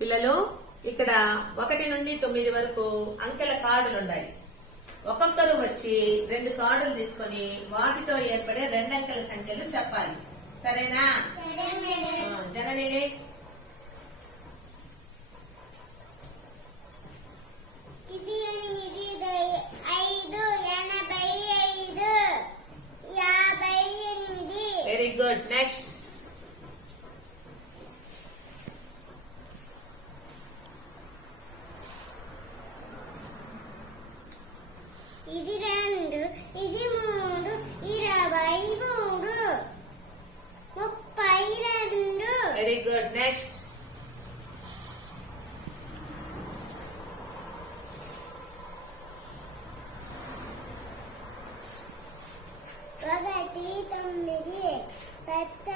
పిల్లలు ఇక్కడ 1 నుండి 9 వరకు అంకెల కార్డులు ఉన్నాయి. ఒక్కొక్కరు వచ్చి 2 కార్డులు తీసుకొని వాటితో ఏర్పడే 2 అంకెల సంఖ్యలు చెప్పాలి. సరేనా? జనని వెరీ గుడ్. నెక్స్ట్ ఇది 2, ఇది 3, 23, 32. Very good. నెక్స్ట్ ఒకటి 9 పెద్ద